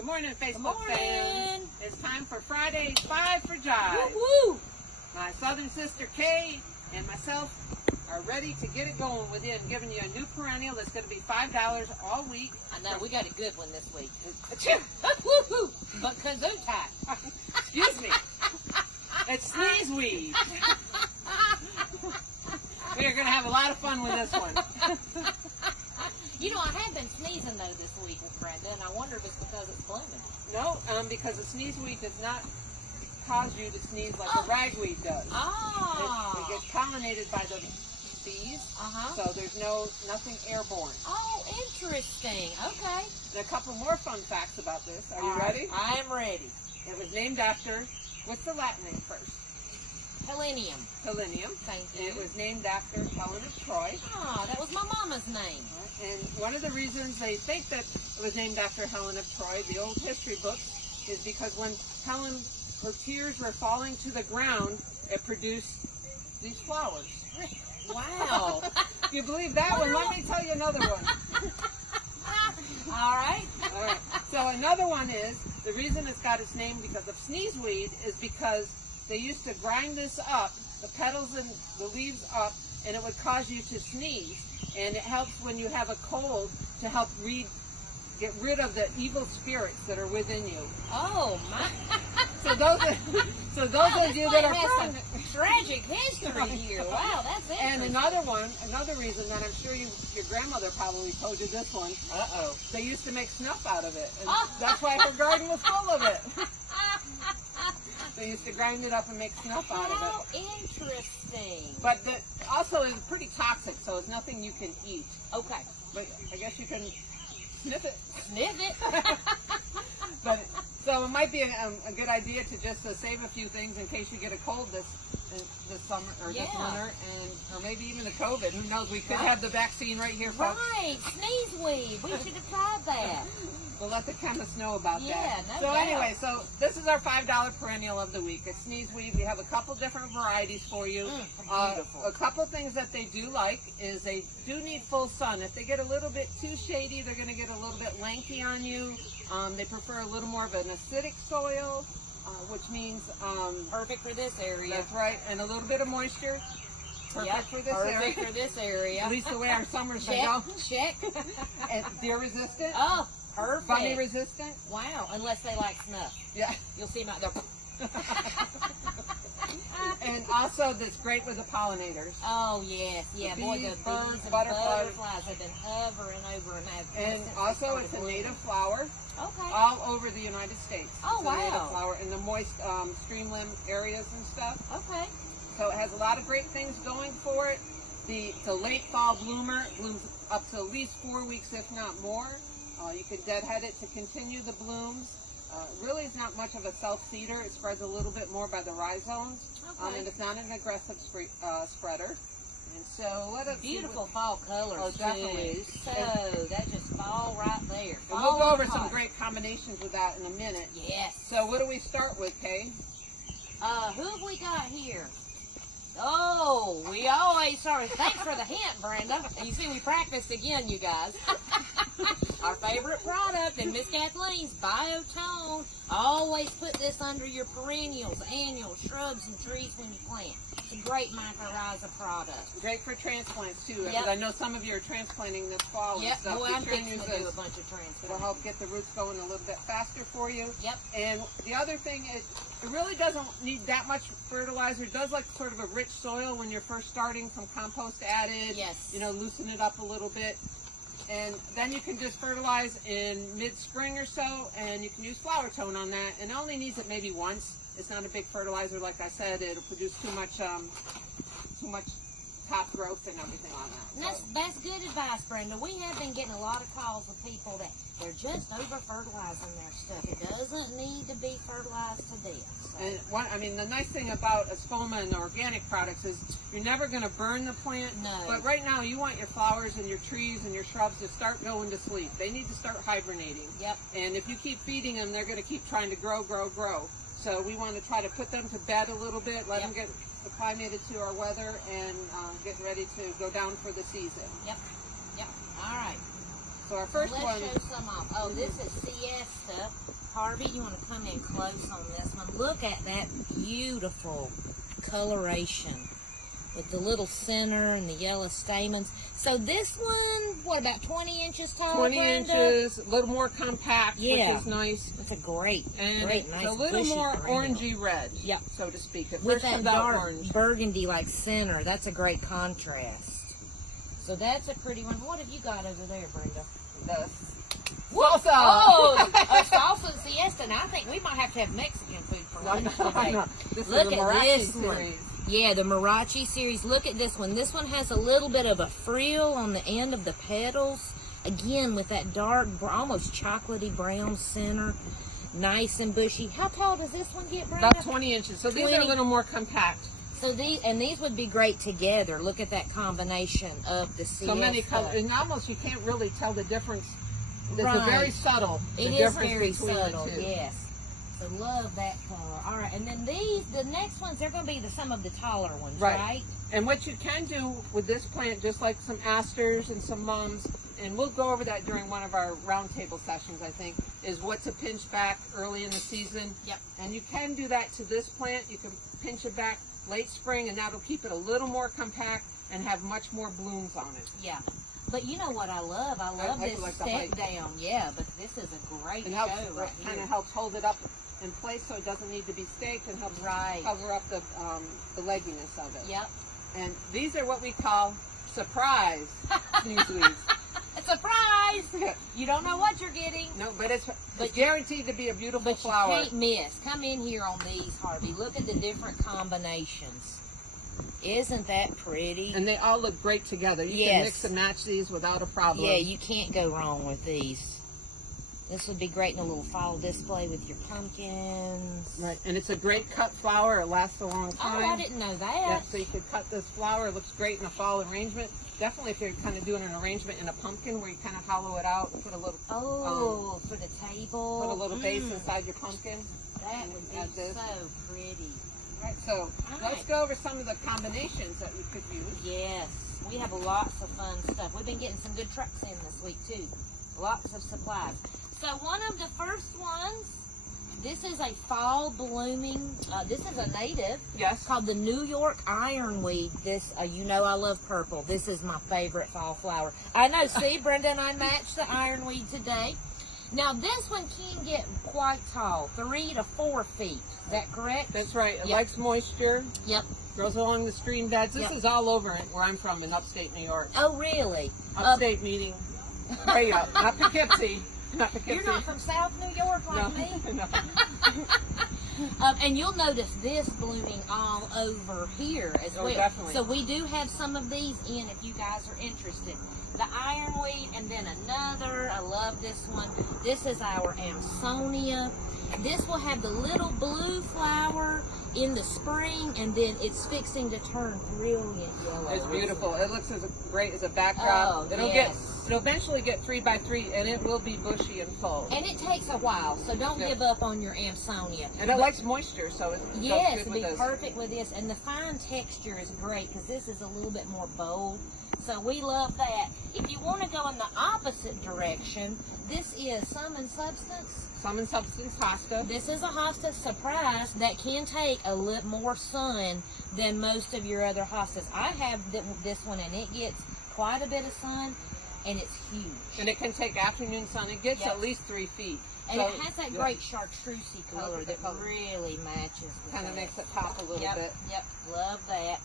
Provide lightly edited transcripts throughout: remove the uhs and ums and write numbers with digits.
Good morning, Facebook Good morning. fans. It's time for Friday's 5 for Jive. Woo-woo. My southern sister Kay and myself are ready to get it going within giving you a new perennial that's going to be $5 all week. I know, we got a good one this week. Achoo! Woo-hoo. But kazoo time. Excuse me. It's Sneezeweed. We are going to have a lot of fun with this one. You know, I have been sneezing though this week with Brenda, and I wonder if it's because it's blooming. No, because the sneezeweed does not cause you to sneeze like a ragweed does. Oh. It gets pollinated by the bees, so there's nothing airborne. Oh, interesting. Okay. And a couple more fun facts about this. Are you ready? I am ready. It was named after, what's the Latin name first? Helenium. Helenium. Thank And you. it was named after Helen of Troy. Oh, that was my mama's name. And one of the reasons they think that it was named after Helen of Troy, the old history books, is because when Helen, her tears were falling to the ground, it produced these flowers. Wow. If you believe that one, let me tell you another one. All right. All right. So another one is, the reason it's got its name because of sneezeweed is because they used to grind this up, the petals and the leaves up, and it would cause you to sneeze. And it helps when you have a cold to help get rid of the evil spirits that are within you. Oh, my. So those of you that are has some tragic history here. Wow, that's And interesting. another reason that I'm sure your grandmother probably told you this one. Uh-oh. They used to make snuff out of it. And that's why her garden was full of it. They used to grind it up and make snuff out of How it. interesting. But also it's pretty toxic, so it's nothing you can eat. Okay. But I guess you can sniff it. Sniff it. But so it might be a good idea to just save a few things in case you get a cold this summer or this winter, or maybe even the COVID. Who knows? We could have the vaccine right here, folks. Right, sneezeweed. We should have tried that. We'll let the chemists know about that. No So doubt. anyway, so this is our $5 perennial of the week. It's sneezeweed. We have a couple different varieties for you. Beautiful. A couple things that they do like is they do need full sun. If they get a little bit too shady, they're going to get a little bit lanky on you. They prefer a little more of an acidic soil, which means Perfect for this area. that's right, and a little bit of moisture. Perfect for this area. Perfect for this area. At least the way our summers Check. go. Check. And deer resistant. Oh, perfect. Bunny resistant. Wow, unless they like snuff. Yeah. You'll see them out there. And also, that's great with the pollinators. Oh, yes. Yeah, The boy, bees, the birds, bees and butterflies. have been hovering over and have. And since also, they it's a started native flower Okay. all over the United States. Oh, It's a native wow. flower in the moist streamland areas and stuff. Okay. So it has a lot of great things going for it. It's a late fall bloomer. It blooms up to at least 4 weeks, if not more. You can deadhead it to continue the blooms. Really is not much of a self-seeder. It spreads a little bit more by the rhizomes. Okay. And it's not an aggressive spreader. And so let us Beautiful fall colors, Oh, definitely. too. So, that just fall right there. And we'll go over some apart. great combinations with that in a minute. Yes. So what do we start with, Kay? Who have we got here? Oh, we always start. Thanks for the hint, Brenda. You see, we practiced again, you guys. Our favorite product, and Miss Kathleen's Biotone. Always put this under your perennials, annuals, shrubs, and trees when you plant. It's a great mycorrhiza product. Great for transplants, too. Yep. Because I know some of you are transplanting this fall and Yep, stuff. boy, You I'm can fixing use to do a this. bunch of transplants. It'll help get the roots going a little bit faster for you. Yep. And the other thing is, it really doesn't need that much fertilizer. It does like sort of a rich soil when you're first starting, some compost added. Yes. You know, loosen it up a little bit. And then you can just fertilize in mid-spring or so, and you can use flower tone on that. And it only needs it maybe once. It's not a big fertilizer, like I said. It'll produce too much top growth and everything on that. So. That's good advice, Brenda. We have been getting a lot of calls of people that they're just over-fertilizing their stuff. It doesn't need to be fertilized to death. So. And the nice thing about Espoma and the organic products is you're never going to burn the plant. No. But right now, you want your flowers and your trees and your shrubs to start going to sleep. They need to start hibernating. Yep. And if you keep feeding them, they're going to keep trying to grow. So we want to try to put them to bed a little bit, let them get acclimated to our weather, and get ready to go down for the season. Yep. All right. So our first Let's one. show some off. Oh, this is Siesta. Harvey, you want to come in close on this one. Look at that beautiful coloration with the little center and the yellow stamens. So this one, what, about 20 inches tall, 20 Brenda? inches, a little more compact, Yeah. which is nice. It's a great, And great, it's nice a little bushy more brindle. orangey red, Yep. so to speak. It With first that comes out dark orange. burgundy like center. That's a great contrast. So that's a pretty one. What have you got over there, Brenda? Salsa! Oh, a salsa and siesta. And I think we might have to have Mexican food for lunch today. No. This Look is the at Marathi this series. one. Yeah, the Marathi series. Look at this one. This one has a little bit of a frill on the end of the petals. Again, with that dark, almost chocolatey brown center. Nice and bushy. How tall does this one get, Brenda? About 20 inches. So these are a 20. little more compact. So these would be great together. Look at that combination of the siesta. So many colors. And almost you can't really tell the difference. It's Right. a very subtle. It the is difference very between subtle, the two. yes. So love that color. All right, and then the next ones, they're going to be some of the taller ones, right? And what you can do with this plant, just like some asters and some mums, and we'll go over that during one of our roundtable sessions, I think, is what to pinch back early in the season. Yep. And you can do that to this plant. You can pinch it back late spring, and that'll keep it a little more compact and have much more blooms on it. Yeah. But you know what I love? I love like this the step height. down. Yeah, but this is a great It show helps, right kind here. of helps hold it up in place so it doesn't need to be staked, and helps Right. cover up the legginess of it. Yep. And these are what we call surprise sneezeweeds. A surprise! You don't know what you're getting. No, but it's guaranteed to be a beautiful flower. You can't miss. Come in here on these, Harvey. Look at the different combinations. Isn't that pretty? And they all look great together. You can mix and match these without a problem. Yeah, you can't go wrong with these. This would be great in a little fall display with your pumpkins. Right, and it's a great cut flower. It lasts a long time. Oh, I didn't know that. Yeah, so you could cut this flower. It looks great in a fall arrangement. Definitely if you're kind of doing an arrangement in a pumpkin where you kind of hollow it out and put a little for the table. put a little base inside your pumpkin. That would be Add this. so pretty. All right, so let's go over some of the combinations that we could use. Yes, we have lots of fun stuff. We've been getting some good trucks in this week too. Lots of supplies. So one of the first ones, this is a fall blooming, this is a native. Yes. Called the New York ironweed. This, you know I love purple. This is my favorite fall flower. I know, see, Brenda and I matched the ironweed today. Now this one can get quite tall, 3 to 4 feet. Is that correct? That's right. It likes moisture. Yep. Grows along the stream beds. This is all over where I'm from in upstate New York. Oh, really? Upstate meaning way up, not Poughkeepsie. Not Poughkeepsie. You're not from South New York like me? No. And you'll notice this blooming all over here as well. Definitely. So we do have some of these in if you guys are interested. The ironweed and then another. I love this one. This is our Amsonia. This will have the little blue flower in the spring, and then it's fixing to turn brilliant yellow. It's beautiful. It looks as great as a backdrop. Oh, It'll eventually get 3 by 3, and it will be bushy and full. And it takes a while, so don't give up on your Amsonia. And it likes moisture, so it goes Yes, good it'd with be this. perfect with this. And the fine texture is great because this is a little bit more bold. So we love that. If you want to go in the opposite direction, this is Sum and Substance. Sum and Substance hosta. This is a hosta surprise that can take a little more sun than most of your other hostas. I have this one, and it gets quite a bit of sun, and it's huge. And it can take afternoon sun. It gets at least 3 feet. And it has that great chartreusey color that really matches. Kind of makes it pop a little bit. Yep, love that.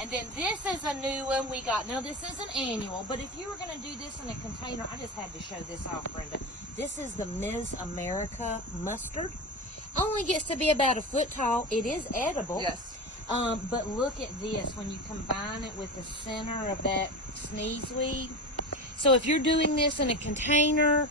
And then this is a new one we got. Now this isn't annual, but if you were going to do this in a container, I just had to show this off, Brenda. This is the Ms. America mustard. Only gets to be about 1 foot tall. It is edible. Yes. But look at this when you combine it with the center of that sneezeweed. So if you're doing this in a container,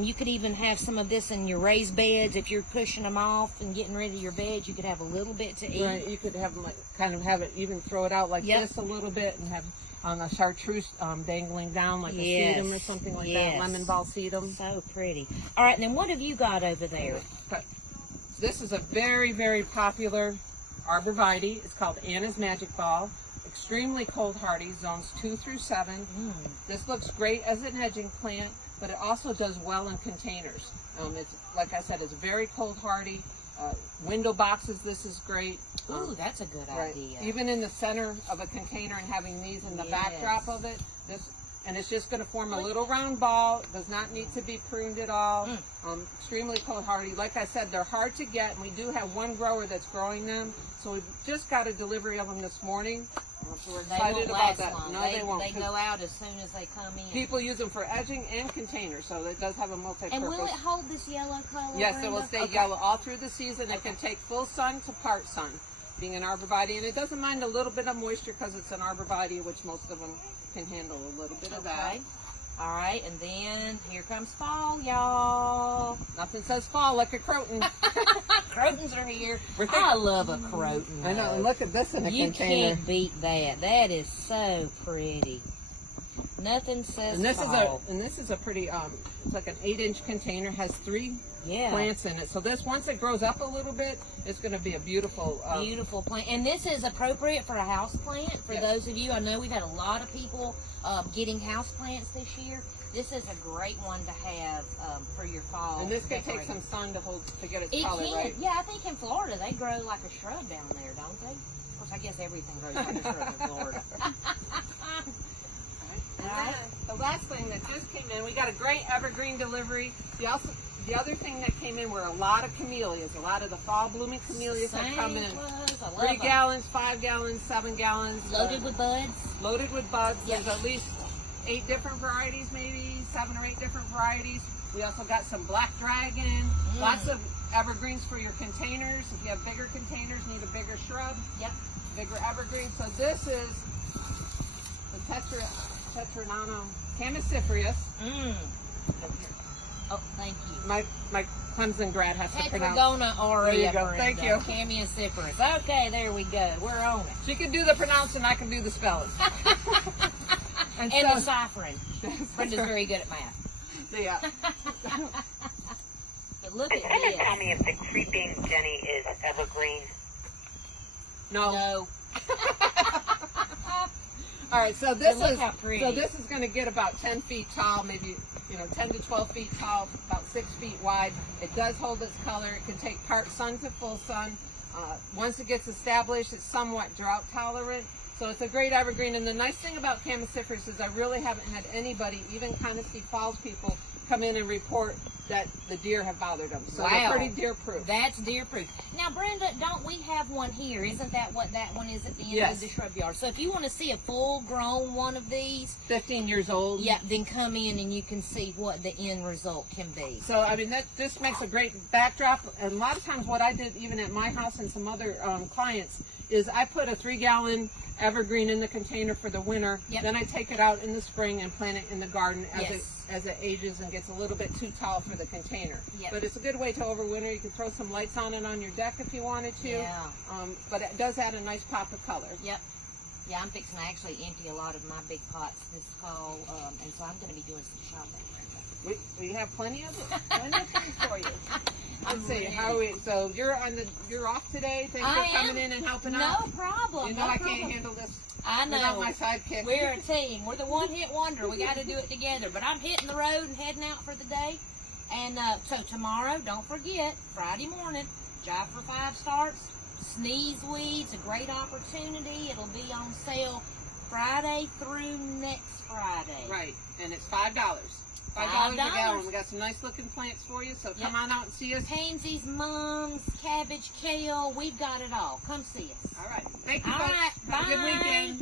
you could even have some of this in your raised beds. If you're pushing them off and getting rid of your beds, you could have a little bit to eat. Right. You could have them kind of have it, even throw it out like this a little bit, and have on a chartreuse dangling down like a sedum or something like that. Lemon ball sedum. So pretty. All right, and then what have you got over there? This is a very, very popular arborvitae. It's called Anna's Magic Ball. Extremely cold hardy, zones 2 through 7. This looks great as an edging plant, but it also does well in containers. It's, like I said, it's very cold hardy. Window boxes, this is great. Ooh, that's a good idea. Even in the center of a container and having these in the backdrop of it, and it's just going to form a little round ball. Does not need to be pruned at all. Extremely cold hardy. Like I said, they're hard to get, and we do have one grower that's growing them. So we just got a delivery of them this morning. So we're excited about that. Long. No, they won't. They go out as soon as they come in. People use them for edging and containers, so it does have a multi-purpose. And will it hold this yellow color? Yes, Brenda? it will stay yellow all through the season. It can take full sun to part sun, being an arborvitae, and it doesn't mind a little bit of moisture because it's an arborvitae, which most of them can handle a little bit of that. All right, and then here comes fall, y'all. Nothing says fall like a croton. Crotons are here. I love a croton. I know, and look at this in a container. You can't beat that. That is so pretty. Nothing says fall. This is a pretty, it's like an 8-inch container, has 3 plants in it. So this, once it grows up a little bit, it's going to be a beautiful beautiful plant. And this is appropriate for a house plant. For those of you, I know we've had a lot of people getting house plants this year. This is a great one to have for your fall. And this can take some sun to get its color, right? Yeah, I think in Florida they grow like a shrub down there, don't they? Of course, I guess everything grows like a shrub in Florida. Alright. The last thing that just came in, we got a great evergreen delivery. The other thing that came in were a lot of camellias. A lot of the fall blooming camellias have come in. 3 gallons, 5 gallons, 7 gallons. Loaded with buds? Loaded with buds. There's at least 8 different varieties, maybe 7 or 8 different varieties. We also got some black dragon. Lots of evergreens for your containers. If you have bigger containers, need a bigger shrub. Bigger evergreen. So this is the Tetranano Camiciferius. Oh, thank you. My Clemson grad has to pronounce. Tetragona aurea. There you go. Thank you. Camiciferius. Okay, there we go. We're on it. She can do the pronouncing, I can do the spelling. and the ciphering. Brenda's very good at math. Yeah. But look at Can you this. tell me if the creeping Jenny is evergreen? No. All right, so this is going to get about 10 feet tall, maybe 10 to 12 feet tall, about 6 feet wide. It does hold its color. It can take part sun to full sun. Once it gets established, it's somewhat drought tolerant. So it's a great evergreen. And the nice thing about Camiciferius is I really haven't had anybody, even Conisty Falls people, come in and report that the deer have bothered them. So they're pretty deer proof. That's deer proof. Now, Brenda, don't we have one here? Isn't that what that one is at the end of the shrub yard? So if you want to see a full grown one of these, 15 years old, then come in and you can see what the end result can be. So I mean, this makes a great backdrop. And a lot of times what I did even at my house and some other clients is I put a 3-gallon evergreen in the container for the winter. Then I take it out in the spring and plant it in the garden as it ages and gets a little bit too tall for the container. But it's a good way to overwinter. You can throw some lights on it on your deck if you wanted to. But it does add a nice pop of color. Yeah, I'm fixing to actually empty a lot of my big pots this fall, and so I'm going to be doing some shopping. We have plenty of it. Plenty of things for you. Let's see how are we. So you're off today. Thanks for coming in and helping out. No problem. You know I can't handle this. I know. Without my sidekick. We're a team. We're the one-hit wonder. We got to do it together. But I'm hitting the road and heading out for the day. And so tomorrow, don't forget, Friday morning, Jive for 5 starts. Sneezeweed's a great opportunity. It'll be on sale Friday through next Friday. Right, and it's $5. $5 a gallon. We got some nice looking plants for you, so come on out and see us. Pansies, mums, cabbage, kale, we've got it all. Come see us. All right. Thank you, all folks. right. Have Bye. a good weekend.